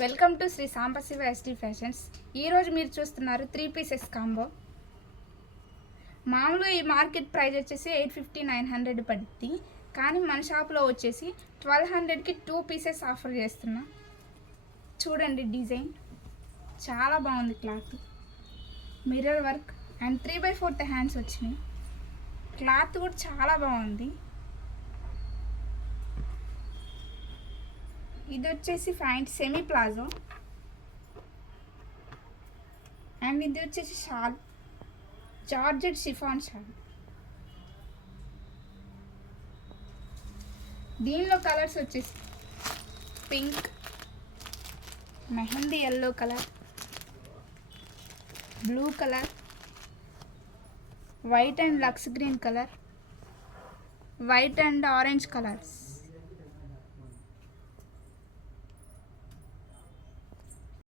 Welcome to Shri Sambasiva ST fashions. ఈరోజు మీరు చూస్తున్నారు 3 పీసెస్ కాంబో. మామూలుగా ఈ మార్కెట్ ప్రైస్ వచ్చేసి 850-900 పడుద్ది, కానీ మన షాప్లో వచ్చేసి 1200కి 2 పీసెస్ ఆఫర్ చేస్తున్నా. చూడండి, డిజైన్ చాలా బాగుంది, క్లాత్ మిర్రర్ వర్క్ అండ్ 3/4 హ్యాండ్స్ వచ్చినాయి. క్లాత్ కూడా చాలా బాగుంది. ఇది వచ్చేసి ప్యాంట్ సెమీ ప్లాజో అండ్ ఇది వచ్చేసి షాల్, జార్జెట్ షిఫాన్ షాల్. దీనిలో కలర్స్ వచ్చేసి pink, mehndi yellow colour, blue colour, white and lux green colour, white and orange colours.